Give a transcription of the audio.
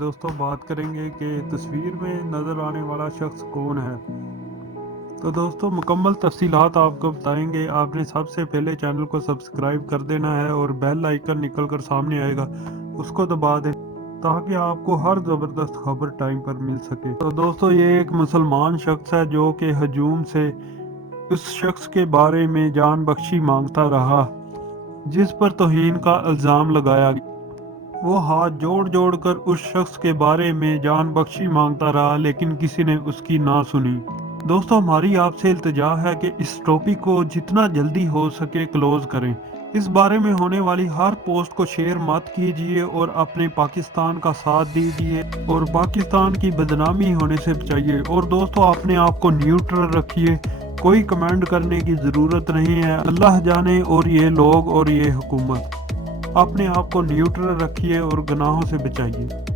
دوستوں بات کریں گے کہ تصویر میں نظر آنے والا شخص کون ہے۔ تو دوستوں مکمل تفصیلات آپ کو بتائیں گے۔ آپ نے سب سے پہلے چینل کو سبسکرائب کر دینا ہے اور بیل آئیکن نکل کر سامنے آئے گا، اس کو دبا دیں تاکہ آپ کو ہر زبردست خبر ٹائم پر مل سکے۔ تو دوستوں یہ ایک مسلمان شخص ہے جو کہ ہجوم سے اس شخص کے بارے میں جان بخشی مانگتا رہا جس پر توہین کا الزام لگایا گیا۔ وہ ہاتھ جوڑ جوڑ کر اس شخص کے بارے میں جان بخشی مانگتا رہا لیکن کسی نے اس کی نہ سنی۔ دوستو ہماری آپ سے التجا ہے کہ اس ٹاپک کو جتنا جلدی ہو سکے کلوز کریں۔ اس بارے میں ہونے والی ہر پوسٹ کو شیئر مت کیجیے اور اپنے پاکستان کا ساتھ دیجیے اور پاکستان کی بدنامی ہونے سے بچائیے۔ اور دوستو اپنے آپ کو نیوٹرل رکھیے، کوئی کمنٹ کرنے کی ضرورت نہیں ہے۔ اللہ جانے اور یہ لوگ اور یہ حکومت۔ اپنے آپ کو نیوٹرل رکھیے اور گناہوں سے بچائیے۔